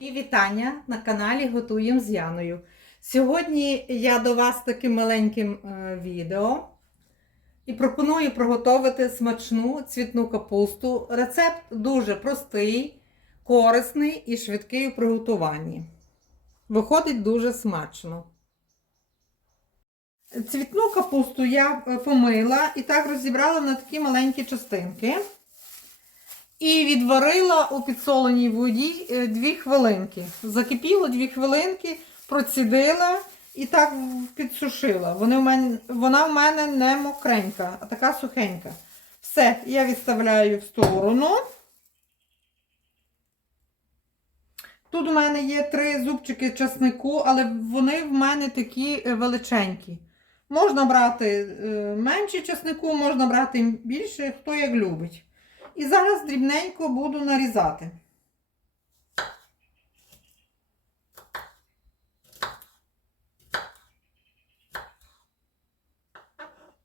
І вітання на каналі Готуємо з Яною. Сьогодні я до вас таким маленьким е, відео і пропоную приготувати смачну цвітну капусту. Рецепт дуже простий, корисний і швидкий у приготуванні. Виходить дуже смачно. Цвітну капусту я е, помила і так розібрала на такі маленькі частинки. І відварила у підсоленій воді 2 хвилинки. Закипіло 2 хвилинки, процідила і так підсушила. Вони в мене, вона в мене не мокренька, а така сухенька. Все, я відставляю в сторону. Тут у мене є три зубчики часнику, але вони в мене такі е, величенькі. Можна брати е, менше часнику, можна брати більше, хто як любить. І зараз дрібненько буду нарізати.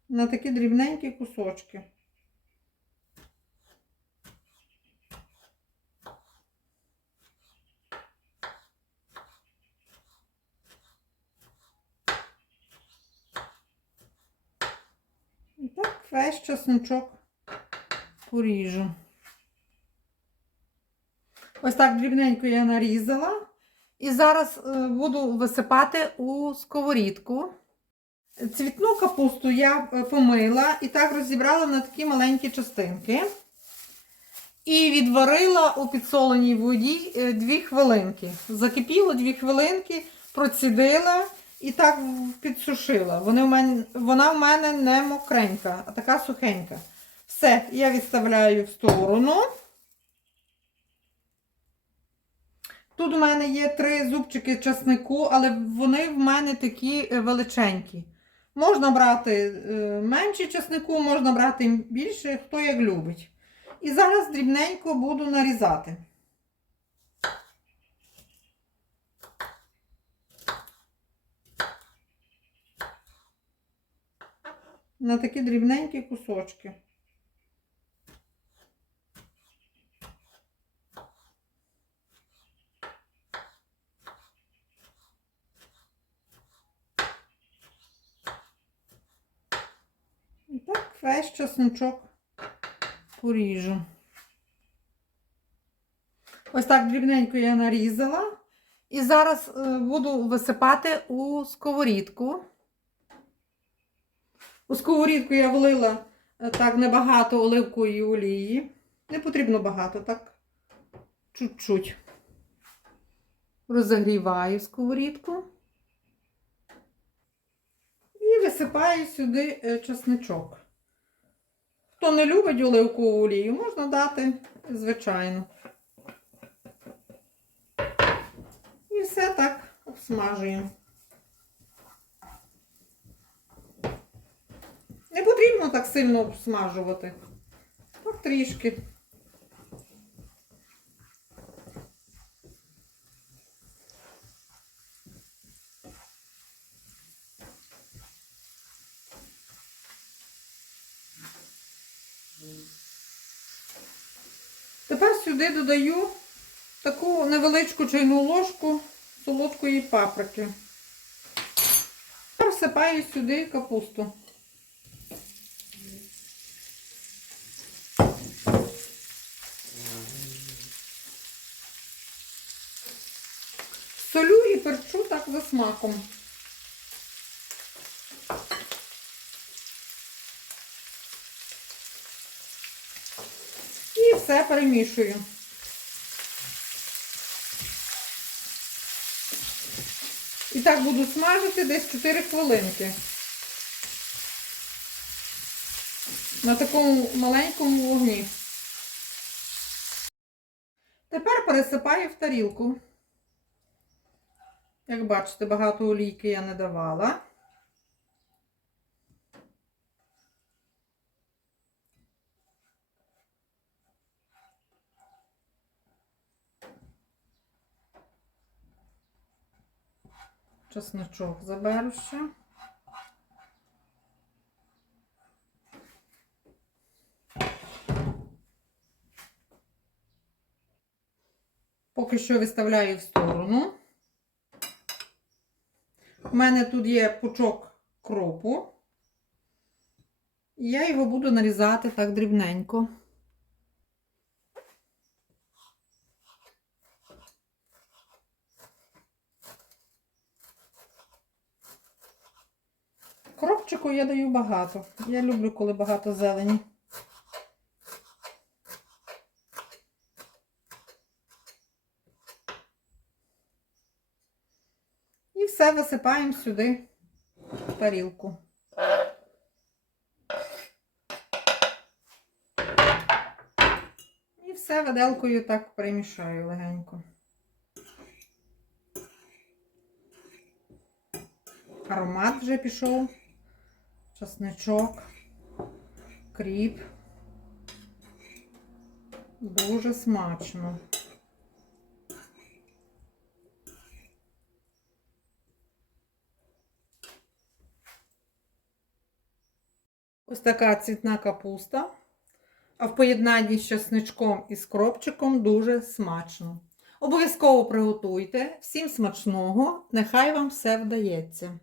На такі дрібненькі кусочки. Так весь чесночок поріжу. Ось так дрібненько я нарізала. І зараз е, буду висипати у сковорідку. Цвітну капусту я е, помила і так розібрала на такі маленькі частинки. І відварила у підсоленій воді 2 хвилинки. Закипіло 2 хвилинки, процідила і так підсушила. Вона в мене не мокренька, а така сухенька. Все, я відставляю в сторону. Тут у мене є три зубчики часнику, але вони в мене такі е, величенькі. Можна брати е, менше часнику, можна брати більше, хто як любить. І зараз дрібненько буду нарізати. На такі дрібненькі кусочки. І так весь чесночок поріжу. Ось так дрібненько я нарізала. І зараз е, буду висипати у сковорідку. У сковорідку я влила е, так небагато оливкової олії. Не потрібно багато, так чуть-чуть. Розігріваю сковорідку. І висипаю сюди е, чесничок. Хто не любить оливкову олію, можна дати, звичайно. І все так обсмажуємо. Не потрібно так сильно обсмажувати. Так трішки. Тепер сюди додаю таку невеличку чайну ложку солодкої паприки. Тепер всипаю сюди капусту. Солю і перчу так за смаком. І все перемішую. І так буду смажити десь 4 хвилинки. На такому маленькому вогні. Тепер пересипаю в тарілку. Як бачите, багато олійки я не давала. Чесночок заберу ще. Поки що виставляю в сторону. У мене тут є пучок кропу. І я його буду нарізати так дрібненько. Кропчику я даю багато. Я люблю, коли багато зелені. І все висипаємо сюди в тарілку. І все виделкою так перемішаю легенько. Аромат вже пішов, часничок, кріп. Дуже смачно. Ось така цвітна капуста. А в поєднанні з часничком і з кропчиком дуже смачно. Обов'язково приготуйте. Всім смачного! Нехай вам все вдається!